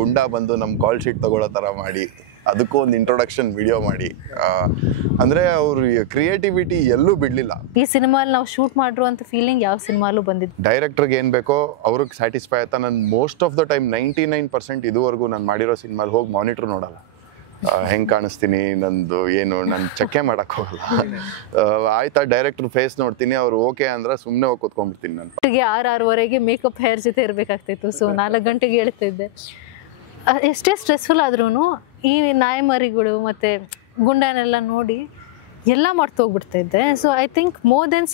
ಗುಂಡ ಬಂದು ನಮ್ಮ ಕಾಲ್ ಶೀಟ್ ತಗೊಳ್ಳೋ ಥರ ಮಾಡಿ ಅದಕ್ಕೂ ಒಂದು ಇಂಟ್ರೊಡಕ್ಷನ್ ವಿಡಿಯೋ ಮಾಡಿ ಅಂದರೆ ಅವ್ರ ಕ್ರಿಯೇಟಿವಿಟಿ ಎಲ್ಲೂ ಬಿಡಲಿಲ್ಲ. ಈ ಸಿನಿಮಾಲ್ಲಿ ನಾವು ಶೂಟ್ ಮಾಡಿರುವಂಥ ಫೀಲಿಂಗ್ ಯಾವ ಸಿನಿಮಾಲೂ ಬಂದಿದ್ದು. ಡೈರೆಕ್ಟ್ರಿಗೆ ಏನು ಬೇಕೋ ಅವ್ರಿಗೆ ಸ್ಯಾಟಿಸ್ಫೈ ಆಯ್ತಾ. ನಾನು ಮೋಸ್ಟ್ ಆಫ್ ದ ಟೈಮ್ 99% ಇದುವರೆಗೂ ನಾನು ಮಾಡಿರೋ ಸಿನಿಮಾಲಿ ಹೋಗಿ ಮಾನಿಟ್ರ್ ನೋಡಲ್ಲ, ಹೆಂಗೆ ಕಾಣಿಸ್ತೀನಿ ನಂದು ಏನು ನಾನು ಚೆಕ್ಕೆ ಮಾಡೋಕ್ಕೆ ಹೋಗಲ್ಲ. ಆಯ್ತಾ ಡೈರೆಕ್ಟ್ರ್ ಫೇಸ್ ನೋಡ್ತೀನಿ, ಅವ್ರು ಓಕೆ ಅಂದ್ರೆ ಸುಮ್ಮನೆ ಹೋಗಿ ಕೂತ್ಕೊಂಡ್ಬಿಡ್ತೀನಿ. ನಾನು 6-6:30 ಮೇಕಪ್ ಹೇರ್ ಜೊತೆ ಇರಬೇಕಾಗ್ತಿತ್ತು. ಸೊ 4 ಗಂಟೆಗೆ ಹೇಳ್ತಿದ್ದೆ. ಎಷ್ಟೇ ಸ್ಟ್ರೆಸ್ಫುಲ್ ಆದ್ರೂ ಈ ನಾಯಮರಿಗಳು ಮತ್ತು ಗುಂಡನೆಲ್ಲ ನೋಡಿ ಎಲ್ಲ ಮಾಡ್ತೋಗ್ಬಿಡ್ತಾ ಇದ್ದೆ. So I think more than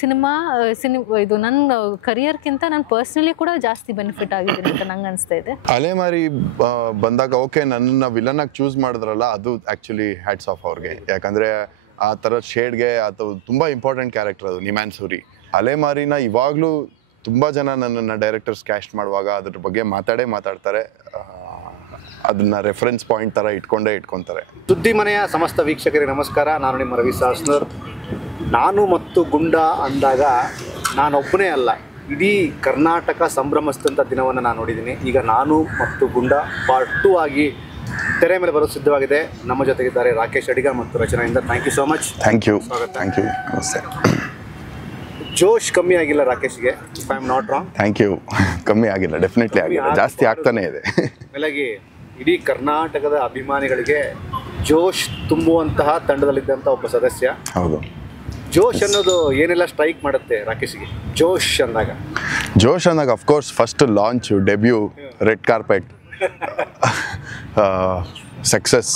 ಇದು ನನ್ನ ಕರಿಯರ್ಗಿಂತ ನಾನು ಪರ್ಸ್ನಲಿ ಕೂಡ ಜಾಸ್ತಿ ಬೆನಿಫಿಟ್ ಆಗಿದ್ದೀನಿ ಅಂತ ನಂಗೆ ಅನಿಸ್ತಾ ಇದೆ. ಅಲೆಮಾರಿ ಬಂದಾಗ ಓಕೆ ನನ್ನನ್ನು ವಿಲನಾಗಿ ಚೂಸ್ ಮಾಡಿದ್ರಲ್ಲ, ಅದು ಆ್ಯಕ್ಚುಲಿ ಹ್ಯಾಟ್ಸ್ ಆಫ್ ಅವ್ರಿಗೆ. ಯಾಕಂದರೆ ಆ ಥರ ಶೇಡ್ಗೆ ಅದು ತುಂಬ ಇಂಪಾರ್ಟೆಂಟ್ ಕ್ಯಾರೆಕ್ಟರ್ ಅದು ನಿಮ್ಯಾನ್ ಸೂರಿ. ಅಲೆಮಾರಿನ ಇವಾಗಲೂ ತುಂಬ ಜನ ನನ್ನನ್ನು ಡೈರೆಕ್ಟರ್ಸ್ ಕ್ಯಾಸ್ಟ್ ಮಾಡುವಾಗ ಅದ್ರ ಬಗ್ಗೆ ಮಾತಾಡ್ತಾರೆ. ಅದನ್ನ ರೆಫರೆನ್ಸ್ ಪಾಯಿಂಟ್ ಥರ ಇಟ್ಕೊಂತಾರೆ. ಸುದ್ದಿ ಮನೆಯ ಸಮಸ್ತ ವೀಕ್ಷಕರಿಗೆ ನಮಸ್ಕಾರ. ನಾನು ನಿಮ್ಮ ರವಿ ಸಾಸ್ನರ್. ನಾನು ಮತ್ತು ಗುಂಡ ಅಂದಾಗ ನಾನೊಬ್ಬನೇ ಅಲ್ಲ, ಇಡೀ ಕರ್ನಾಟಕ ಸಂಭ್ರಮಿಸಿದಂಥ ದಿನವನ್ನು ನಾನು ನೋಡಿದ್ದೀನಿ. ಈಗ ನಾನು ಮತ್ತು ಗುಂಡ ಪಾರ್ಟ್ 2 ಆಗಿ ತೆರೆ ಮೇಲೆ ಬರೋ ಸಿದ್ಧವಾಗಿದೆ. ನಮ್ಮ ಜೊತೆಗಿದ್ದಾರೆ ರಾಕೇಶ್ ಅಡಿಗ ಮತ್ತು ರಚನೆಯಿಂದ. Thank you so much. Thank you. ನಮಸ್ತೆ. ಜೋಶ್ ಕಮ್ಮಿ ಆಗಿಲ್ಲ ರಾಕೇಶ್ಗೆ, if I am not wrong. Thank you. ಕಮ್ಮಿ ಆಗಿಲ್ಲ, ಡೆಫಿನೆಟ್ಲಿ ಆಗಿಲ್ಲ, ಜಾಸ್ತಿ ಆಗ್ತಾನೆ ಇದೆ. ಮೇಲಾಗಿ ಇಡೀ ಕರ್ನಾಟಕದ ಅಭಿಮಾನಿಗಳಿಗೆ ಜೋಶ್ ತುಂಬುವಂತಹ ತಂಡದಲ್ಲಿದ್ದಂಥ ಒಬ್ಬ ಸದಸ್ಯ. ಹೌದು. ಜೋಶ್ ಅನ್ನೋದು ಏನೆಲ್ಲ ಸ್ಟ್ರೈಕ್ ಮಾಡುತ್ತೆ ರಾಕೇಶ್ಗೆ? ಜೋಶ್ ಅಂದಾಗ of course first launch, debut, red carpet, success.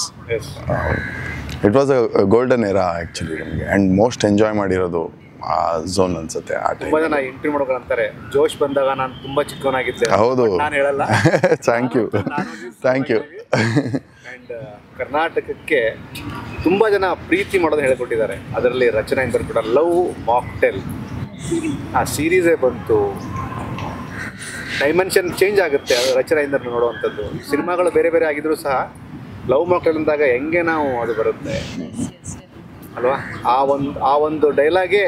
It was a golden era actually ನಮಗೆ. ಆ್ಯಂಡ್ ಮೋಸ್ಟ್ ಎಂಜಾಯ್ ಮಾಡಿರೋದು ಆ ಝೋನ್ ಅನ್ಸುತ್ತೆ. ಆ ತುಂಬ ಜನ ಇಂಟರ್ವ್ಯೂ ಮಾಡೋರು ಅಂತಾರೆ, ಜೋಶ್ ಬಂದಾಗ ನಾನು ತುಂಬ ಚಿಕ್ಕವನಾಗಿದ್ದೆ. ಹೌದು, ನಾನು ಹೇಳಲ್ಲ. Thank you. ಆ್ಯಂಡ್ ಕರ್ನಾಟಕಕ್ಕೆ ತುಂಬ ಜನ ಪ್ರೀತಿ ಮಾಡೋದನ್ನ ಹೇಳ್ಕೊಟ್ಟಿದ್ದಾರೆ. ಅದರಲ್ಲಿ ರಚನೆಯಿಂದ ಬರ್ಕೊಟ್ಟ ಲವ್ ಮಾಕ್ಟೇಲ್ ಆ ಸೀರೀಸೇ ಬಂತು. ಡೈಮೆನ್ಷನ್ ಚೇಂಜ್ ಆಗುತ್ತೆ ಅದು ರಚನೆಯಿಂದ ನೋಡುವಂಥದ್ದು. ಸಿನಿಮಾಗಳು ಬೇರೆ ಬೇರೆ ಆಗಿದ್ರು ಸಹ ಲವ್ ಮಾಕ್ಟೇಲ್ ಅಂದಾಗ ಹೆಂಗೆ ನಾವು ಅದು ಬರುತ್ತೆ ಅಲ್ವಾ? ಆ ಒಂದು ಡೈಲಾಗೇ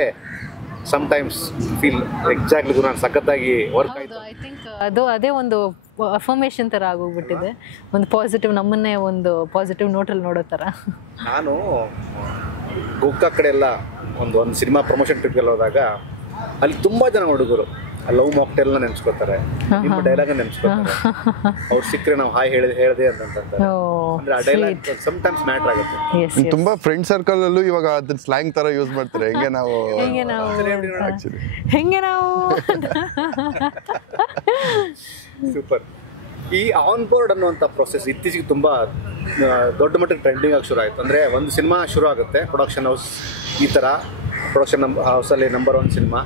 ಸಮ್ಟೈಮ್ಸ್ ಫೀಲ್ ಎಕ್ಸಾಕ್ಟ್ಲಿ ನಾನು ಸಖತ್ತಾಗಿ ವರ್ಕ್ ಆಯಿತು. ಐ ಥಿಂಕ್ ಅದೇ ಒಂದು ಅಫರ್ಮೇಷನ್ ಥರ ಆಗೋಗ್ಬಿಟ್ಟಿದೆ. ಒಂದು ಪಾಸಿಟಿವ್, ನಮ್ಮನ್ನೇ ಒಂದು ಪಾಸಿಟಿವ್ ನೋಟಲ್ಲಿ ನೋಡೋ ಥರ. ನಾನು ಗೋಕಾಕ್ ಕಡೆ ಎಲ್ಲ ಒಂದು ಸಿನಿಮಾ ಪ್ರಮೋಷನ್ ಟ್ರಿಪ್ಗೆಲ್ಲ ಹೋದಾಗ ಅಲ್ಲಿ ತುಂಬ ಜನ ಹುಡುಗರು ಲವ್ ಮಾಕ್ಟೇಲ್ನ ನೆನೆಸ್ಕೋತಾರೆ, ನಿಮ್ಮ ಡೈಲಾಗ್ ನೆನೆಸ್ಕೋತಾರೆ. ಅವ್ರು ಸಿಕ್ಕರೆ ನಾವು ಹಾಯ್ ಹೇಳಿದೆ ಅಂತಂತಾರೆ. ಅಂದ್ರೆ ಆ ಡೈಲಾಗ್ ಸಮ್ಟೈಮ್ಸ್ ಮ್ಯಾಟರ್ ಆಗುತ್ತೆ. ತುಂಬಾ ಫ್ರೆಂಡ್ ಸರ್ಕಲ್ ಅಲ್ಲೂ ಇವಾಗ ಅದನ್ನ ಸ್ಲ್ಯಾಂಗ್ ತರ ಯೂಸ್ ಮಾಡ್ತಾರೆ. ಹೆಂಗೆ ನಾವು ಸೂಪರ್. ಈ ಆನ್ ಬೋರ್ಡ್ ಅನ್ನುವಂಥ ಪ್ರೊಸೆಸ್ ಇತ್ತೀಚೆಗೆ ತುಂಬ ದೊಡ್ಡ ಮಟ್ಟಕ್ಕೆ ಟ್ರೆಂಡಿಂಗ್ ಆಗಿ ಶುರು ಆಯಿತು. ಅಂದರೆ ಒಂದು ಸಿನಿಮಾ ಶುರು ಆಗುತ್ತೆ, ಪ್ರೊಡಕ್ಷನ್ ಹೌಸ್ ಈ ಥರ ಪ್ರೊಡಕ್ಷನ್ ಹೌಸಲ್ಲಿ ನಂಬರ್ 1 ಸಿನಿಮಾ,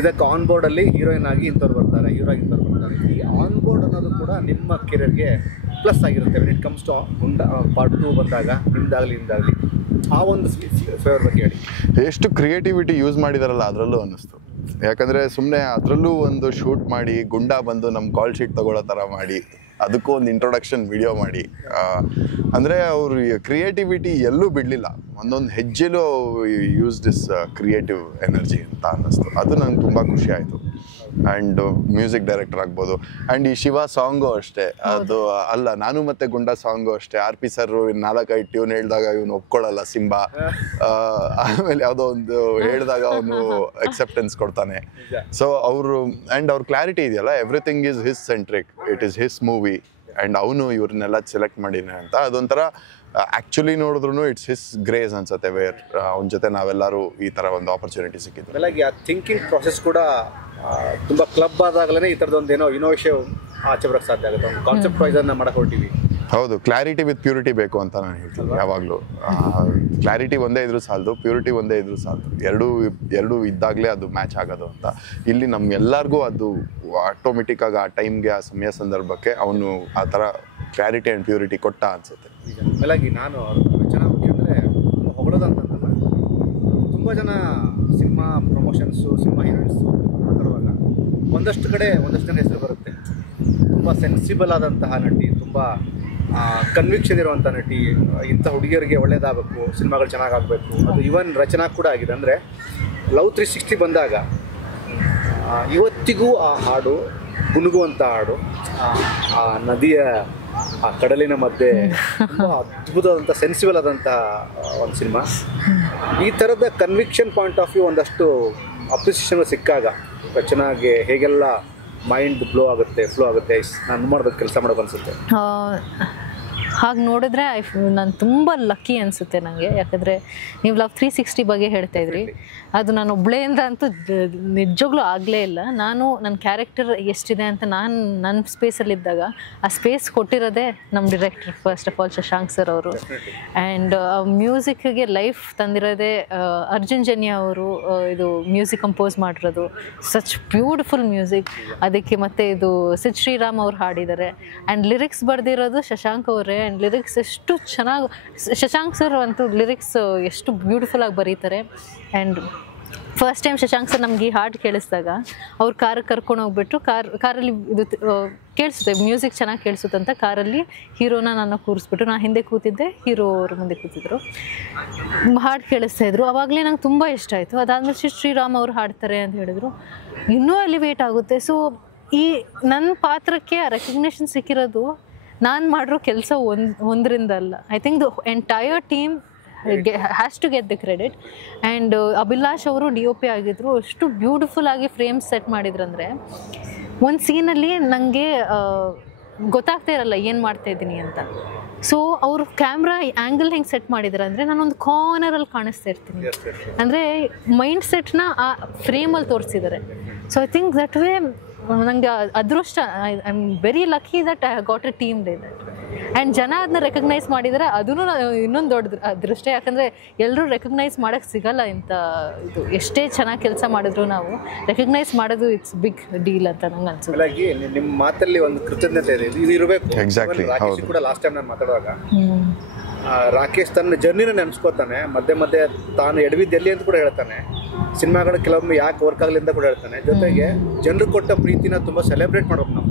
ಇದಕ್ಕೆ ಆನ್ ಬೋರ್ಡಲ್ಲಿ ಹೀರೋಯಿನ್ ಆಗಿ ಇಂಥವ್ರು ಬರ್ತಾರೆ, ಹೀರೋ ಆಗಿ ಇಂಥವ್ರು ಬರ್ತಾರೆ. ಈ ಆನ್ ಬೋರ್ಡ್ ಅನ್ನೋದು ಕೂಡ ನಿಮ್ಮ ಕೆರಿಯರ್ಗೆ ಪ್ಲಸ್ ಆಗಿರುತ್ತೆ. When it comes to part 2 ಬಂದಾಗ ನಿಮ್ದಾಗಲಿ ಆ ಒಂದು ಫೇವರ್ ಬಗ್ಗೆ ಹೇಳಿ. ಎಷ್ಟು ಕ್ರಿಯೇಟಿವಿಟಿ ಯೂಸ್ ಮಾಡಿದಾರಲ್ಲ ಅದರಲ್ಲೂ ಅನ್ನಿಸ್ತು. ಯಾಕಂದರೆ ಸುಮ್ಮನೆ ಅದರಲ್ಲೂ ಒಂದು ಶೂಟ್ ಮಾಡಿ ಗುಂಡ ಬಂದು ನಮ್ಮ ಕಾಲ್ ಶೀಟ್ ತಗೊಳ್ಳೋ ಥರ ಮಾಡಿ ಅದಕ್ಕೂ ಒಂದು ಇಂಟ್ರೊಡಕ್ಷನ್ ವಿಡಿಯೋ ಮಾಡಿ, ಅಂದರೆ ಅವ್ರ ಕ್ರಿಯೇಟಿವಿಟಿ ಎಲ್ಲೂ ಬಿಡಲಿಲ್ಲ. ಒಂದೊಂದು ಹೆಜ್ಜೆಲೂ ಯೂಸ್ ದಿಸ್ ಕ್ರಿಯೇಟಿವ್ ಎನರ್ಜಿ ಅಂತ ಅನ್ನಿಸ್ತು. ಅದು ನಂಗೆ ತುಂಬ ಖುಷಿ ಆಯಿತು. ಆ್ಯಂಡ್ ಮ್ಯೂಸಿಕ್ ಡೈರೆಕ್ಟರ್ ಆಗ್ಬೋದು. ಆ್ಯಂಡ್ ಈ ಶಿವ ಸಾಂಗು ಅಷ್ಟೇ, ಅದು ಅಲ್ಲ ನಾನು ಮತ್ತೆ ಗುಂಡ ಸಾಂಗು ಅಷ್ಟೇ. RP ಸರ್ 4-5 ಟ್ಯೂನ್ ಹೇಳಿದಾಗ ಇವನು ಒಪ್ಕೊಳ್ಳಲ್ಲ ಸಿಂಬಾ, ಆಮೇಲೆ ಯಾವುದೋ ಒಂದು ಹೇಳಿದಾಗ ಅವನು ಅಕ್ಸೆಪ್ಟೆನ್ಸ್ ಕೊಡ್ತಾನೆ. ಸೊ ಅವರು ಆ್ಯಂಡ್ ಅವ್ರ ಕ್ಲಾರಿಟಿ ಇದೆಯಲ್ಲ, everything is his centric, it is his movie and ಅವನು ಇವ್ರನ್ನೆಲ್ಲ ಸೆಲೆಕ್ಟ್ ಮಾಡಿನೇ ಅಂತ. ಅದೊಂಥರ ಆ್ಯಕ್ಚುಲಿ ನೋಡಿದ್ರು ಇಟ್ಸ್ ಹಿಸ್ ಗ್ರೇಸ್ ಅನ್ಸುತ್ತೆ. ವೇರ್ ಅವನ ಜೊತೆ ನಾವೆಲ್ಲರೂ ಈ ಥರ ಒಂದು ಆಪರ್ಚುನಿಟಿ ಸಿಕ್ಕಿದ್ದು. ಆಮೇಲೆ ಆ ಥಿಂಕಿಂಗ್ ಪ್ರೊಸೆಸ್ ಕೂಡ ತುಂಬ ಕ್ಲಬ್ ಆದಾಗಲೇ ಈ ಥರದೊಂದು ಏನೋ ಇನೋವೇಷನ್ ಆಚೆ ಬರೋಕ್ಕೆ ಸಾಧ್ಯ ಆಗುತ್ತೆ. ಒಂದು ಕಾನ್ಸೆಪ್ಟ್ ವೈಸನ್ನು ಮಾಡಕ್ಕೆ ಹೊರಟಿವಿ. ಹೌದು, ಕ್ಲಾರಿಟಿ ವಿತ್ ಪ್ಯೂರಿಟಿ ಬೇಕು ಅಂತ ನಾನು ಹೇಳ್ತೀನಿ ಯಾವಾಗಲೂ. ಕ್ಲಾರಿಟಿ ಒಂದೇ ಇದ್ರೂ ಸಾಲದು, ಪ್ಯೂರಿಟಿ ಒಂದೇ ಇದ್ರೂ ಸಾಲದು. ಎರಡೂ ಇದ್ದಾಗಲೇ ಅದು ಮ್ಯಾಚ್ ಆಗೋದು ಅಂತ. ಇಲ್ಲಿ ನಮ್ಗೆಲ್ಲರಿಗೂ ಅದು ಆಟೋಮೆಟಿಕ್ಕಾಗಿ ಆ ಟೈಮ್ಗೆ, ಆ ಸಮಯ ಸಂದರ್ಭಕ್ಕೆ ಅವನು ಆ ಥರ ಕ್ಲಾರಿಟಿ ಆ್ಯಂಡ್ ಪ್ಯೂರಿಟಿ ಕೊಟ್ಟ ಅನಿಸುತ್ತೆ. ಮೇಲಾಗಿ ನಾನು ರಚನಾ ಮುಖ್ಯ ಅಂದರೆ ಹೊಗಳೋದಂತಂದಲ್ಲ, ತುಂಬ ಜನ ಸಿನಿಮಾ ಪ್ರಮೋಷನ್ಸು, ಸಿನಿಮಾ ಹೀರೋಯಿನ್ಸು ಮಾತಾಡುವಾಗ ಒಂದಷ್ಟು ಜನ ಹೆಸರು ಬರುತ್ತೆ. ತುಂಬ ಸೆನ್ಸಿಬಲ್ ಆದಂತಹ ನಟಿ, ತುಂಬ ಕನ್ವಿಕ್ಷನ್ ಇರುವಂಥ ನಟಿ, ಇಂಥ ಹುಡುಗಿಯರಿಗೆ ಒಳ್ಳೇದಾಗಬೇಕು, ಸಿನಿಮಾಗಳು ಚೆನ್ನಾಗಾಗಬೇಕು. ಅದು ಇವನ್ ರಚನಾ ಕೂಡ ಆಗಿದೆ. ಅಂದರೆ ಲವ್ 360 ಬಂದಾಗ ಇವತ್ತಿಗೂ ಆ ಹಾಡು ಗುನುಗುವಂಥ ಹಾಡು, ಆ ನದಿಯ ಆ ಕಡಲಿನ ಮಧ್ಯೆ ತುಂಬ ಅದ್ಭುತವಾದಂಥ ಸೆನ್ಸಿಬಲ್ ಆದಂತಹ ಒಂದು ಸಿನಿಮಾ. ಈ ಥರದ ಕನ್ವಿಕ್ಷನ್ ಪಾಯಿಂಟ್ ಆಫ್ ವ್ಯೂ ಒಂದಷ್ಟು ಅಪ್ರಿಸಿಯೇಷನ್ ಸಿಕ್ಕಾಗ ಚೆನ್ನಾಗಿ ಹೇಗೆಲ್ಲ ಮೈಂಡ್ ಫ್ಲೋ ಆಗುತ್ತೆ ನಾನು ಮಾಡೋದಕ್ಕೆ ಕೆಲಸ ಮಾಡೋದು ಅನಿಸುತ್ತೆ. ಹಾಗೆ ನೋಡಿದ್ರೆ ನಾನು ತುಂಬ ಲಕ್ಕಿ ಅನಿಸುತ್ತೆ ನನಗೆ. ಯಾಕಂದರೆ ನೀವು ಲವ್ 360 ಬಗ್ಗೆ ಹೇಳ್ತಾ ಇದ್ರಿ, ಅದು ನಾನು ಒಬ್ಬಳೆಯಿಂದ ಅಂತೂ ನಿಜವಾಗ್ಲೂ ಆಗಲೇ ಇಲ್ಲ. ನನ್ನ ಕ್ಯಾರೆಕ್ಟರ್ ಎಷ್ಟಿದೆ ಅಂತ ನಾನು ನನ್ನ ಸ್ಪೇಸಲ್ಲಿದ್ದಾಗ ಆ ಸ್ಪೇಸ್ ಕೊಟ್ಟಿರೋದೇ ನಮ್ಮ director first of all Shashank sir ಅವರು. ಆ್ಯಂಡ್ ಮ್ಯೂಸಿಕ್ಗೆ ಲೈಫ್ ತಂದಿರೋದೇ ಅರ್ಜುನ್ ಜನ್ಯ ಅವರು. ಇದು ಮ್ಯೂಸಿಕ್ ಕಂಪೋಸ್ ಮಾಡಿರೋದು, ಸಚ್ ಬ್ಯೂಟಿಫುಲ್ ಮ್ಯೂಸಿಕ್. ಅದಕ್ಕೆ ಮತ್ತು ಇದು ಸಿದ್ ಶ್ರೀರಾಮ್ ಅವ್ರು ಹಾಡಿದ್ದಾರೆ. ಆ್ಯಂಡ್ ಲಿರಿಕ್ಸ್ ಬರೆದಿರೋದು ಶಶಾಂಕ್ ಅವರೇ. ಆ್ಯಂಡ್ ಲಿರಿಕ್ಸ್ ಎಷ್ಟು ಚೆನ್ನಾಗಿ, ಶಶಾಂಕ್ ಸರ್ ಅಂತೂ ಲಿರಿಕ್ಸ್ ಎಷ್ಟು ಬ್ಯೂಟಿಫುಲ್ಲಾಗಿ ಬರೀತಾರೆ. And first time Shashank sir ನಮ್ಗೆ ಈ ಹಾಡು ಕೇಳಿಸಿದಾಗ ಅವ್ರು ಕಾರಿಗೆ ಕರ್ಕೊಂಡು ಹೋಗ್ಬಿಟ್ಟು ಕಾರಲ್ಲಿ ಇದು ಕೇಳಿಸುತ್ತೆ, ಮ್ಯೂಸಿಕ್ ಚೆನ್ನಾಗಿ ಕೇಳಿಸುತ್ತಂತ ಕಾರಲ್ಲಿ ಹೀರೋನ ನಾನು ಕೂರಿಸ್ಬಿಟ್ಟು, ನಾನು ಹಿಂದೆ ಕೂತಿದ್ದೆ, ಹೀರೋ ಅವ್ರ ಮುಂದೆ ಕೂತಿದ್ರು, ಹಾಡು ಕೇಳಿಸ್ತಾಯಿದ್ರು. ಆವಾಗಲೇ ನಂಗೆ ತುಂಬ ಇಷ್ಟ ಆಯಿತು. ಅದಾದಮೇಲೆ ಶ್ರೀರಾಮ್ ಅವ್ರು ಹಾಡ್ತಾರೆ ಅಂತ ಹೇಳಿದ್ರು, ಇನ್ನೂ ಎಲಿವೇಟ್ ಆಗುತ್ತೆ. ಸೊ ಈ ನನ್ನ ಪಾತ್ರಕ್ಕೆ ರೆಕಗ್ನೇಷನ್ ಸಿಕ್ಕಿರೋದು ನಾನು ಮಾಡಿರೋ ಕೆಲಸ ಒಂದರಿಂದ ಅಲ್ಲ. I think the entire team has to get the credit. And Abhilash ಅವರು DOP ಆಗಿದ್ರು, ಎಷ್ಟು ಬ್ಯೂಟಿಫುಲ್ ಆಗಿ ಫ್ರೇಮ್ಸ್ ಸೆಟ್ ಮಾಡಿದ್ರಂದರೆ ಒಂದು ಸೀನಲ್ಲಿ ನನಗೆ ಗೊತ್ತಾಗ್ತಾ ಇರಲ್ಲ ಏನು ಮಾಡ್ತಾಯಿದ್ದೀನಿ ಅಂತ. ಸೊ ಅವರು ಕ್ಯಾಮ್ರಾ ಆ್ಯಂಗಲ್ ಹೆಂಗೆ ಸೆಟ್ ಮಾಡಿದ್ದಾರೆ ಅಂದರೆ ನಾನೊಂದು ಕಾರ್ನರಲ್ಲಿ ಕಾಣಿಸ್ತಾ ಇರ್ತೀನಿ. ಅಂದರೆ ಮೈಂಡ್ ಸೆಟ್ನ ಆ ಫ್ರೇಮಲ್ಲಿ ತೋರಿಸಿದ್ದಾರೆ. So I think that way ನನಗೆ ಅದೃಷ್ಟ, I am very lucky that I got A team day that. And ಜನ ಅದನ್ನ ರೆಕಗ್ನೈಸ್ ಮಾಡಿದರೆ ಅದೂ ಇನ್ನೊಂದು ದೊಡ್ಡ ಅದೃಷ್ಟ. ಯಾಕಂದರೆ ಎಲ್ಲರೂ ರೆಕಗ್ನೈಸ್ ಮಾಡೋಕ್ಕೆ ಸಿಗಲ್ಲ ಇಂಥ ಇದು. ಎಷ್ಟೇ ಚೆನ್ನಾಗಿ ಕೆಲಸ ಮಾಡಿದ್ರು ನಾವು ರೆಕಗ್ನೈಸ್ ಮಾಡೋದು ಇಟ್ಸ್ ಬಿಗ್ ಡೀಲ್ ಅಂತ ನಂಗೆ ಅನ್ಸುತ್ತೆ. ನಿಮ್ಮ ಮಾತಲ್ಲಿ ಒಂದು ಕೃತಜ್ಞತೆ ಇದೆ, ಇದು ಇರಬೇಕು. ರಾಕೇಶ್ ಕೂಡ ಲಾಸ್ಟ್ ಟೈಮ್ ನಾನು ಮಾತಾಡುವಾಗ ರಾಕೇಶ್ ತನ್ನ ಜರ್ನಿನ ನೆನೆಸ್ಕೋತಾನೆ, ಮಧ್ಯೆ ಮಧ್ಯೆ ತಾನು ಎಡವಿದ್ದು ಎಲ್ಲಿ ಅಂತ ಕೂಡ ಹೇಳ್ತಾನೆ, ಸಿನಿಮಾಗಳು ಕೆಲವೊಮ್ಮೆ ಯಾಕೆ ವರ್ಕ್ ಆಗಲಿ ಅಂತ ಕೂಡ ಹೇಳ್ತಾನೆ. ಜೊತೆಗೆ ಜನರು ಕೊಟ್ಟ ಪ್ರೀತಿನ ತುಂಬ ಸೆಲೆಬ್ರೇಟ್ ಮಾಡ್ಬೇಕು ನಾವು.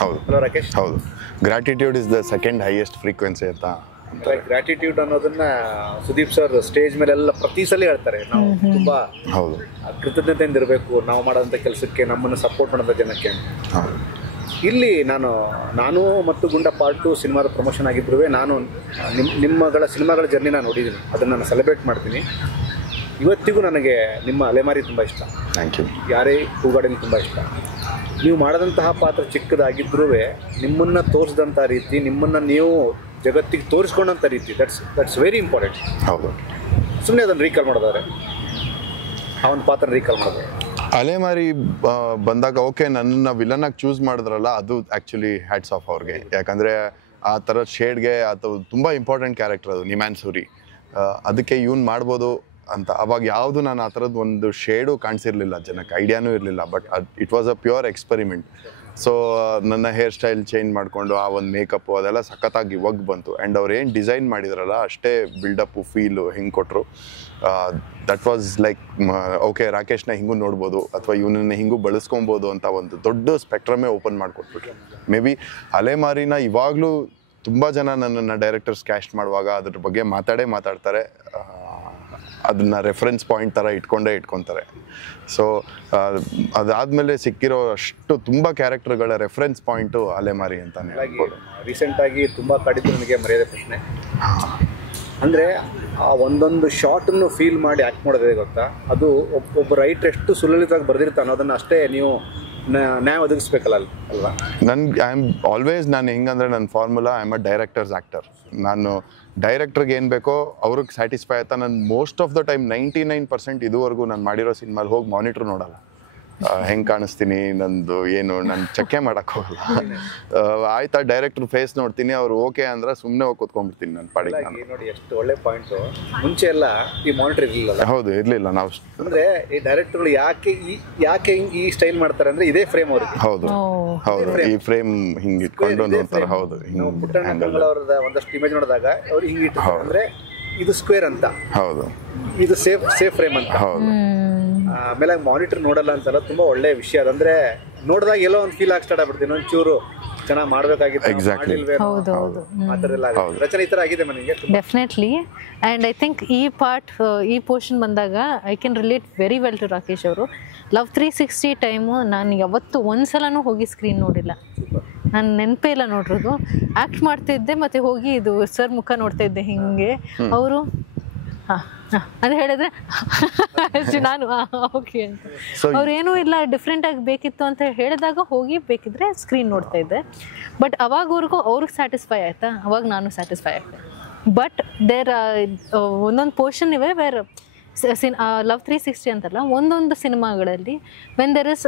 ಹೌದು. ಹಲೋ ರಾಕೇಶ್. ಹೌದು, gratitude is the second highest frequency ಅಂತ. ಗ್ರಾಟಿಟ್ಯೂಡ್ ಅನ್ನೋದನ್ನ ಸುದೀಪ್ ಸರ್ ಸ್ಟೇಜ್ ಮೇಲೆಲ್ಲ ಪ್ರತಿ ಸಲ ಹೇಳ್ತಾರೆ. ನಾವು ತುಂಬಾ ಹೌದು ಕೃತಜ್ಞತೆಯಿಂದ ಇರಬೇಕು ನಾವು ಮಾಡೋಂಥ ಕೆಲಸಕ್ಕೆ, ನಮ್ಮನ್ನು ಸಪೋರ್ಟ್ ಮಾಡೋಂಥ ಜನಕ್ಕೆ. ಇಲ್ಲಿ ನಾನು ಮತ್ತು ಗುಂಡ ಪಾರ್ಟ್ 2 ಸಿನಿಮಾದ ಪ್ರಮೋಷನ್ ಆಗಿದ್ರು ನಾನು ನಿಮ್ಮಗಳ ಸಿನಿಮಾಗಳ ಜರ್ನಿ ನಾನು ನೋಡಿದ್ದೀನಿ, ಅದನ್ನು ನಾನು ಸೆಲೆಬ್ರೇಟ್ ಮಾಡ್ತೀನಿ. ಇವತ್ತಿಗೂ ನನಗೆ ನಿಮ್ಮ ಅಲೆಮಾರಿ ತುಂಬ ಇಷ್ಟ. Thank you. ಯಾರೇ ಹೂಗಾಡಲಿ ತುಂಬ ಇಷ್ಟ. ನೀವು ಮಾಡಿದಂತಹ ಪಾತ್ರ ಚಿಕ್ಕದಾಗಿದ್ರೂ ನಿಮ್ಮನ್ನು ತೋರಿಸಿದಂಥ ರೀತಿ, ನಿಮ್ಮನ್ನು ನೀವು ಜಗತ್ತಿಗೆ ತೋರಿಸ್ಕೊಂಡಂಥ ರೀತಿ, ದಟ್ಸ್ ವೆರಿ ಇಂಪಾರ್ಟೆಂಟ್. ಹೌದು. ಸುಮ್ಮನೆ ಅದನ್ನು ರೀಕಾಲ್ ಮಾಡೋದಾದ್ರೆ, ಆ ಒಂದು ಪಾತ್ರ ರೀಕಾಲ್ ಮಾಡೋದು. ಅಲೆಮಾರಿ ಬಂದಾಗ ಓಕೆ ನನ್ನನ್ನು ವಿಲನ್ನಾಗಿ ಚೂಸ್ ಮಾಡಿದ್ರಲ್ಲ, ಅದು ಆ್ಯಕ್ಚುಲಿ ಹ್ಯಾಟ್ಸ್ ಆಫ್ ಅವ್ರಿಗೆ. ಯಾಕಂದರೆ ಆ ಥರದ ಶೇಡ್ಗೆ ಅದು ತುಂಬ ಇಂಪಾರ್ಟೆಂಟ್ ಕ್ಯಾರೆಕ್ಟರ್, ಅದು ನಿಮ್ಯಾನ್ ಸೂರಿ. ಅದಕ್ಕೆ ಇವ್ನು ಮಾಡ್ಬೋದು ಅಂತ ಅವಾಗ ಯಾವುದು ನಾನು ಆ ಥರದ್ದು ಒಂದು ಶೇಡು ಕಾಣಿಸಿರಲಿಲ್ಲ, ಜನಕ್ಕೆ ಐಡಿಯಾನೂ ಇರಲಿಲ್ಲ. But it was a pure experiment. So ನನ್ನ ಹೇರ್ ಸ್ಟೈಲ್ ಚೇಂಜ್ ಮಾಡಿಕೊಂಡು ಆ ಒಂದು ಮೇಕಪ್ಪು ಅದೆಲ್ಲ ಸಖತ್ತಾಗಿ ಇವಾಗ ಬಂತು. ಆ್ಯಂಡ್ ಅವ್ರು ಏನು ಡಿಸೈನ್ ಮಾಡಿದ್ರಲ್ಲ ಅಷ್ಟೇ ಬಿಲ್ಡಪ್ಪು ಫೀಲು ಹೆಂಗೆ ಕೊಟ್ಟರು. ದಟ್ ವಾಸ್ ಲೈಕ್ ಓಕೆ ರಾಕೇಶ್ನ ಹಿಂಗೂ ನೋಡ್ಬೋದು ಅಥವಾ ಇವನನ್ನ ಹಿಂಗೂ ಬಳಸ್ಕೊಬೋದು ಅಂತ ಒಂದು ದೊಡ್ಡ ಸ್ಪೆಕ್ಟ್ರಮೇ ಓಪನ್ ಮಾಡಿಕೊಟ್ಬಿಟ್ರು. ಮೇ ಬಿ ಅಲೆಮಾರಿನ ಇವಾಗಲೂ ತುಂಬ ಜನ ನನ್ನನ್ನು ಡೈರೆಕ್ಟರ್ಸ್ ಕ್ಯಾಸ್ಟ್ ಮಾಡುವಾಗ ಅದ್ರ ಬಗ್ಗೆ ಮಾತಾಡ್ತಾರೆ, ಅದನ್ನು ರೆಫರೆನ್ಸ್ ಪಾಯಿಂಟ್ ಥರ ಇಟ್ಕೊತಾರೆ. ಸೊ ಅದಾದಮೇಲೆ ಸಿಕ್ಕಿರೋ ಅಷ್ಟು ತುಂಬ ಕ್ಯಾರೆಕ್ಟರ್ಗಳ ರೆಫರೆನ್ಸ್ ಪಾಯಿಂಟು ಅಲೆಮಾರಿ ಅಂತಾನೆ. ರೀಸೆಂಟಾಗಿ ತುಂಬ ಕಾಡಿದ್ದು ನನಗೆ ಮರ್ಯಾದೆ ಪ್ರಶ್ನೆ. ಅಂದರೆ ಆ ಒಂದೊಂದು ಶಾರ್ಟನ್ನು ಫೀಲ್ ಮಾಡಿ ಆ್ಯಕ್ಟ್ ಮಾಡೋದೇ ಗೊತ್ತಾ, ಅದು ಒಬ್ಬ ರೈಟರ್ ಎಷ್ಟು ಸುಲಲಿತವಾಗಿ ಬರೆದಿರ್ತಾನೋ ಅದನ್ನು ಅಷ್ಟೇ ನೀವು ನ್ಯಾಯ ಒದಗಿಸ್ಬೇಕಲ್ಲ ಅಲ್ವಾ. ನಾನು ಹೆಂಗಂದರೆ ನನ್ನ formula I am a directors actor. ನಾನು ಡೈರೆಕ್ಟ್ರಿಗೆ ಏನು ಬೇಕೋ ಅವ್ರಿಗೆ ಸ್ಯಾಟಿಸ್ಫೈ ಆಯ್ತಾ. ನಾನು ಮೋಸ್ಟ್ ಆಫ್ ದ ಟೈಮ್ 99% ಇದುವರೆಗೂ ನಾನು ಮಾಡಿರೋ ಸಿನಿಮಾಲಿ ಹೋಗಿ ಮಾನಿಟ್ರ್ ನೋಡಲ್ಲ, ಹೆಂಗೆ ಕಾಣಿಸ್ತೀನಿ ನಂದು ಏನು ನಾನು ಚೆಕ್ಕೆ ಮಾಡೋಕ್ಕೆ ಹೋಗಲ್ಲ. ಆಯ್ತಾ ಡೈರೆಕ್ಟ್ರ್ ಫೇಸ್ ನೋಡ್ತೀನಿ, ಅವ್ರು ಓಕೆ ಅಂದ್ರೆ ಸುಮ್ಮನೆ ಹೋಗಿ ಕೂತ್ಕೊಂಡ್ಬಿಡ್ತೀನಿ ನನ್ನ ಪಾಡಿಗೆ. ನೋಡಿ ಎಷ್ಟು ಒಳ್ಳೆ ಪಾಯಿಂಟು. ಮುಂಚೆ ಎಲ್ಲ ಈ ಮಾನಿಟರ್ ಇರಲಿಲ್ಲ. ಹೌದು ಇರಲಿಲ್ಲ. ನಾವು ಅಂದರೆ ಈ ಡೈರೆಕ್ಟರ್ಗಳು ಯಾಕೆ ಈ ಸ್ಟೈಲ್ ಮಾಡ್ತಾರೆ ಅಂದರೆ ಇದೇ ಫ್ರೇಮ್ ಅವ್ರಿಗೆ. ಹೌದು ಈ ಫ್ರೇಮ್ ಹಿಂಗೆ ಇಟ್ಕೊಂಡು ನೋಡ್ತಾರೆ. ಹೌದು ಪುಟ್ಟಣ್ಣ ಅವ್ರದ ಒಂದಷ್ಟು ಇಮೇಜ್ ನೋಡಿದಾಗ ಅವ್ರು ಹಿಂಗೆ ಇಟ್ಟು ಅಂದರೆ ಇದು ಸ್ಕ್ವೇರ್ ಅಂತ, ಹೌದು ಇದು ಸೇಫ್ ಫ್ರೇಮ್ ಅಂತ. ಹೌದು ಆಮೇಲೆ ಮಾನಿಟರ್ ನೋಡಲ್ಲ ಅಂತಲ್ಲ, ತುಂಬ ಒಳ್ಳೆ ವಿಷಯ. ಅದಂದ್ರೆ ನೋಡಿದಾಗ ಎಲ್ಲೋ ಒಂದು ಫೀಲ್ ಆಗಿ ಸ್ಟಾರ್ಟ್ ಆಗ್ಬಿಡ್ತೀನಿ, ಒಂಚೂರು ಚೆನ್ನಾಗಿ ಮಾಡಬೇಕಾಗಿತ್ತು. ರಚನೆ ಈ ಥರ ಆಗಿದೆ ಮನೆಗೆ ಡೆಫಿನೆಟ್ಲಿ. ಆ್ಯಂಡ್ ಐ ಥಿಂಕ್ ಈ ಪೋರ್ಷನ್ ಬಂದಾಗ I can relate very well to Rakesh ಅವರು. ಲವ್ 360 ಟೈಮು ನಾನು ಯಾವತ್ತೂ ಒಂದ್ಸಲನೂ ಹೋಗಿ ಸ್ಕ್ರೀನ್ ನೋಡಿಲ್ಲ. ನಾನು ನೆನಪೇ ಇಲ್ಲ ನೋಡಿರೋದು. ಆ್ಯಕ್ಟ್ ಮಾಡ್ತಿದ್ದೆ ಮತ್ತು ಹೋಗಿ ಇದು ಸರ್ ಮುಖ ನೋಡ್ತಾ ಇದ್ದೆ ಹಿಂಗೆ. ಅವರು ಅಂತ ಹೇಳಿದ್ರೆ ನಾನು ಓಕೆ ಅಂತ. ಅವ್ರು ಏನೂ ಇಲ್ಲ ಡಿಫ್ರೆಂಟಾಗಿ ಬೇಕಿತ್ತು ಅಂತ ಹೇಳಿದಾಗ ಹೋಗಿ ಬೇಕಿದ್ರೆ ಸ್ಕ್ರೀನ್ ನೋಡ್ತಾ ಇದ್ದೆ. ಬಟ್ ಅವಾಗವರೆಗೂ ಅವ್ರಿಗೆ ಸ್ಯಾಟಿಸ್ಫೈ ಆಯಿತಾ, ಅವಾಗ ನಾನು ಸ್ಯಾಟಿಸ್ಫೈ ಆಗ್ತೆ. ಬಟ್ ದೇರ್ ಒಂದೊಂದು ಪೋರ್ಷನ್ ಇವೆ ವೇರ್ ಲವ್ 360 ಅಂತಲ್ಲ, ಒಂದೊಂದು ಸಿನಿಮಾಗಳಲ್ಲಿ when there is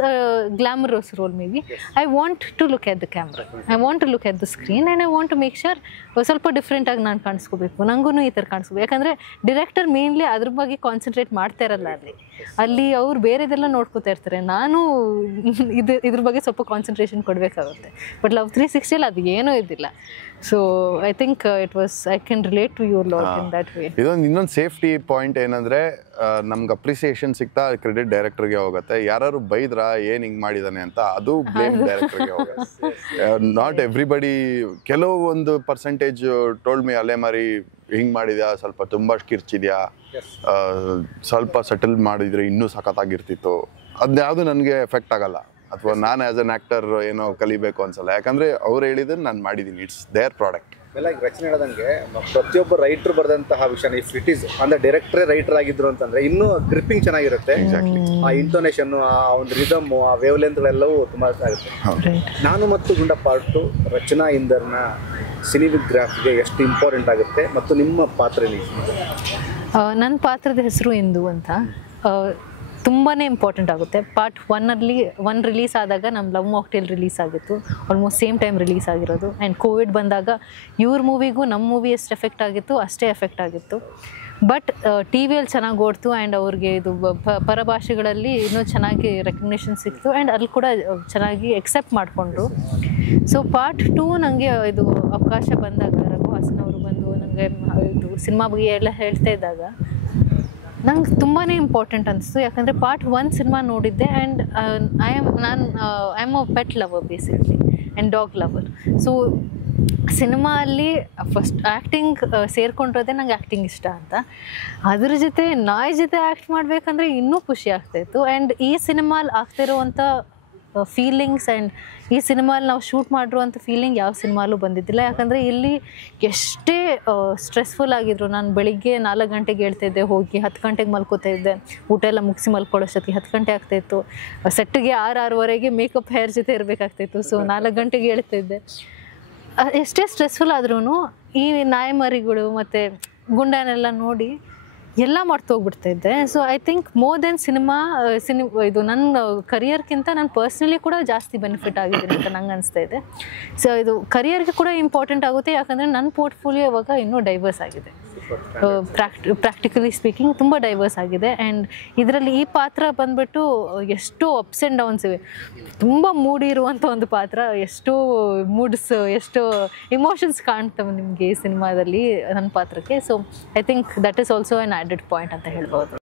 glamorous role maybe I want to look at the camera, I want to look at the screen and I want to make sure ಸ್ವಲ್ಪ ಡಿಫ್ರೆಂಟಾಗಿ ನಾನು ಕಾಣಿಸ್ಕೋಬೇಕು, ನನಗೂ ಈ ಥರ ಕಾಣಿಸ್ಕೋಬೇಕು. ಯಾಕಂದರೆ ಡಿರೆಕ್ಟರ್ ಮೇನ್ಲಿ ಅದ್ರ ಬಗ್ಗೆ ಕಾನ್ಸಂಟ್ರೇಟ್ ಮಾಡ್ತಾ ಇರಲ್ಲ ಅಲ್ಲಿ ಅವ್ರು ಬೇರೆದೆಲ್ಲ ನೋಡ್ಕೋತಾ ಇರ್ತಾರೆ. ನಾನು ಇದ್ರ ಬಗ್ಗೆ ಸ್ವಲ್ಪ ಕಾನ್ಸಂಟ್ರೇಷನ್ ಕೊಡಬೇಕಾಗುತ್ತೆ. ಬಟ್ ಲವ್ 360 ಅದು ಏನೂ ಇದ್ದಿಲ್ಲ. So I think I can relate to your lot in that way. ಇನ್ನೊಂದು ಸೇಫ್ಟಿ ಪಾಯಿಂಟ್ ಏನಂದರೆ ನಮ್ಗೆ ಅಪ್ರಿಸಿಯೇಷನ್ ಸಿಗ್ತಾ ಕ್ರೆಡಿಟ್ ಡೈರೆಕ್ಟರ್ಗೆ ಹೋಗುತ್ತೆ. ಯಾರು ಬೈದ್ರ ಏನು ಹಿಂಗೆ ಮಾಡಿದಾನೆ ಅಂತ ಅದು ಬ್ಲೇಮ್ ಡೈರೆಕ್ಟರ್ಗೆ ಹೋಗುತ್ತೆ. ನಾಟ್ ಎವ್ರಿಬಡಿ, ಕೆಲವು ಒಂದು ಪರ್ಸೆಂಟೇಜ್ ಟೋಲ್ಡ್ ಮಿ ಅಲೆ ಮಾರಿ ಹಿಂಗೆ ಮಾಡಿದ್ಯಾ, ಸ್ವಲ್ಪ ತುಂಬ ಕಿರ್ಚಿದ್ಯಾ, ಸ್ವಲ್ಪ ಸೆಟಲ್ ಮಾಡಿದರೆ ಇನ್ನೂ ಸಖತ್ತಾಗಿರ್ತಿತ್ತು. ಅದ್ಯಾವುದು ನನಗೆ ಎಫೆಕ್ಟ್ ಆಗಲ್ಲ, ಅಥವಾ ನಾನು ಆ್ಯಸ್ ಅನ್ ಆ್ಯಕ್ಟರ್ ಏನೋ ಕಲಿಬೇಕು ಅನ್ಸಲ್ಲ. ಯಾಕಂದರೆ ಅವ್ರು ಹೇಳಿದ್ದನ್ನು ನಾನು ಮಾಡಿದ್ದೀನಿ, ಇಟ್ಸ್ ದೇರ್ ಪ್ರಾಡಕ್ಟ್. ಎಲ್ಲ ರಚನೆ ಹೇಳೋದಂಗೆ ಪ್ರತಿಯೊಬ್ಬ ರೈಟರ್ ಬರೆದಂತಹ ವಿಷಯ ಇಫ್ ಇಟ್ ಈಸ್ ಅಂದರೆ ಡೈರೆಕ್ಟರೇ ರೈಟರ್ ಆಗಿದ್ರು ಅಂತಂದರೆ ಇನ್ನೂ ಗ್ರಿಪ್ಪಿಂಗ್ ಚೆನ್ನಾಗಿರುತ್ತೆ. ಆ ಇಂಟೋನೇಷನ್ನು, ಆ ಒಂದು ರಿದಮ್ಮು, ಆ ವೇವ್ ಲೆಂತ್ಗಳೆಲ್ಲವೂ ತುಂಬ ಆಗುತ್ತೆ. ನಾನು ಮತ್ತು ಗುಂಡ ಪಾರ್ಟ್ 2 ರಚನಾ ಇಂದರ್ನ ಸಿನಿಗ್ರಾಫ್ಗೆ ಎಷ್ಟು ಇಂಪಾರ್ಟೆಂಟ್ ಆಗುತ್ತೆ ಮತ್ತು ನಿಮ್ಮ ಪಾತ್ರ ನನ್ನ ಪಾತ್ರದ ಹೆಸರು ಇಂದು ಅಂತ ತುಂಬಾ ಇಂಪಾರ್ಟೆಂಟ್ ಆಗುತ್ತೆ. ಪಾರ್ಟ್ 1 ರಿಲೀಸ್ ಆದಾಗ ನಮ್ಮ ಲವ್ ಮಾಕ್ಟೇಲ್ ರಿಲೀಸ್ ಆಗಿತ್ತು, ಆಲ್ಮೋಸ್ಟ್ ಸೇಮ್ ಟೈಮ್ ರಿಲೀಸ್ ಆಗಿರೋದು. ಆ್ಯಂಡ್ ಕೋವಿಡ್ ಬಂದಾಗ ಇವ್ರ ಮೂವಿಗೂ ನಮ್ಮ ಮೂವಿ ಎಷ್ಟು ಎಫೆಕ್ಟ್ ಆಗಿತ್ತು ಅಷ್ಟೇ ಎಫೆಕ್ಟ್ ಆಗಿತ್ತು. ಬಟ್ ಟಿ ವಿಯಲ್ಲಿ ಚೆನ್ನಾಗಿ ಓಡ್ತು ಆ್ಯಂಡ್ ಅವ್ರಿಗೆ ಇದು ಪರಭಾಷೆಗಳಲ್ಲಿ ಇನ್ನೂ ಚೆನ್ನಾಗಿ ರೆಕಗ್ನಿಷನ್ ಸಿಕ್ತು ಆ್ಯಂಡ್ ಅಲ್ಲಿ ಕೂಡ ಚೆನ್ನಾಗಿ ಎಕ್ಸೆಪ್ಟ್ ಮಾಡಿಕೊಂಡ್ರು. ಸೊ ಪಾರ್ಟ್ 2 ನನಗೆ ಇದು ಅವಕಾಶ ಬಂದಾಗ ರಘು ಹಾಸನ್ ಅವರು ಬಂದು ನನಗೆ ಇದು ಸಿನಿಮಾ ಬಗ್ಗೆ ಎಲ್ಲ ಹೇಳ್ತಾ ಇದ್ದಾಗ ನಂಗೆ ತುಂಬಾ ಇಂಪಾರ್ಟೆಂಟ್ ಅನಿಸ್ತು. ಯಾಕಂದರೆ ಪಾರ್ಟ್ 1 ಸಿನಿಮಾ ನೋಡಿದ್ದೆ and I am a pet lover basically and dog lover. So cinema ಅಲ್ಲಿ ಫಸ್ಟ್ ಆ್ಯಕ್ಟಿಂಗ್ ಸೇರ್ಕೊಂಡಿರೋದೇ ನಂಗೆ ಆ್ಯಕ್ಟಿಂಗ್ ಇಷ್ಟ ಅಂತ. ಅದ್ರ ಜೊತೆ ನಾಯಿ ಜೊತೆ ಆ್ಯಕ್ಟ್ ಮಾಡಬೇಕಂದ್ರೆ ಇನ್ನೂ ಖುಷಿ ಆಗ್ತಾಯಿತ್ತು. ಆ್ಯಂಡ್ ಈ ಸಿನಿಮಾಲಿ ಆಗ್ತಿರೋವಂಥ ಫೀಲಿಂಗ್ಸ್ ಆ್ಯಂಡ್ ಈ ಸಿನಿಮಾಲಿ ನಾವು ಶೂಟ್ ಮಾಡಿರುವಂಥ ಫೀಲಿಂಗ್ ಯಾವ ಸಿನಿಮಾಲೂ ಬಂದಿದ್ದಿಲ್ಲ. ಯಾಕಂದರೆ ಇಲ್ಲಿ ಎಷ್ಟೇ ಸ್ಟ್ರೆಸ್ಫುಲ್ ಆಗಿದ್ರು, ನಾನು ಬೆಳಿಗ್ಗೆ 4 ಗಂಟೆಗೆ ಹೇಳ್ತಾಯಿದ್ದೆ, ಹೋಗಿ 10 ಗಂಟೆಗೆ ಮಲ್ಕೋತಾ ಇದ್ದೆ, ಊಟ ಎಲ್ಲ ಮುಗಿಸಿ ಮಲ್ಕೊಳ್ಳೋಷ್ಟೊತ್ತಿಗೆ 10 ಗಂಟೆ ಆಗ್ತಾಯಿತ್ತು. ಸೆಟ್ಟಿಗೆ 6-6:30 ಮೇಕಪ್ ಹೇರ್ ಜೊತೆ ಇರಬೇಕಾಗ್ತಾಯಿತ್ತು. ಸೊ 4 ಗಂಟೆಗೆ ಹೇಳ್ತಾಯಿದ್ದೆ. ಎಷ್ಟೇ ಸ್ಟ್ರೆಸ್ಫುಲ್ ಆದ್ರೂ ಈ ನಾಯಿ ಮರಿಗಳು ಮತ್ತು ಗುಂಡನೆಲ್ಲ ನೋಡಿ ಎಲ್ಲ ಮರ್ತೋಗ್ಬಿಡ್ತಾ ಇದ್ದೆ. So I think more than ಇದು ನನ್ನ ಕರಿಯರ್ಗಿಂತ ನಾನು ಪರ್ಸ್ನಲಿ ಕೂಡ ಜಾಸ್ತಿ ಬೆನಿಫಿಟ್ ಆಗಿದ್ದೀನಿ ಅಂತ ನಂಗೆ ಅನಿಸ್ತಾ ಇದೆ. ಸೊ ಇದು ಕರಿಯರ್ಗೆ ಕೂಡ ಇಂಪಾರ್ಟೆಂಟ್ ಆಗುತ್ತೆ, ಯಾಕಂದರೆ ನನ್ನ ಪೋರ್ಟ್ಫೋಲಿಯೋ ಇವಾಗ ಇನ್ನೂ ಡೈವರ್ಸ್ ಆಗಿದೆ. ಪ್ರಾಕ್ಟಿಕಲಿ ಸ್ಪೀಕಿಂಗ್ ತುಂಬ ಡೈವರ್ಸ್ ಆಗಿದೆ. ಆ್ಯಂಡ್ ಇದರಲ್ಲಿ ಈ ಪಾತ್ರ ಬಂದುಬಿಟ್ಟು ಎಷ್ಟೋ ಅಪ್ಸ್ ಆ್ಯಂಡ್ ಡೌನ್ಸ್ ಇವೆ. ತುಂಬ ಮೂಡಿ ಇರುವಂಥ ಒಂದು ಪಾತ್ರ, ಎಷ್ಟೋ ಮೂಡ್ಸ್, ಎಷ್ಟೋ ಇಮೋಷನ್ಸ್ ಕಾಣ್ತವೆ ನಿಮಗೆ ಈ ಸಿನಿಮಾದಲ್ಲಿ ನನ್ನ ಪಾತ್ರಕ್ಕೆ. So I think that is also an added point ಅಂತ ಹೇಳ್ಬೋದು.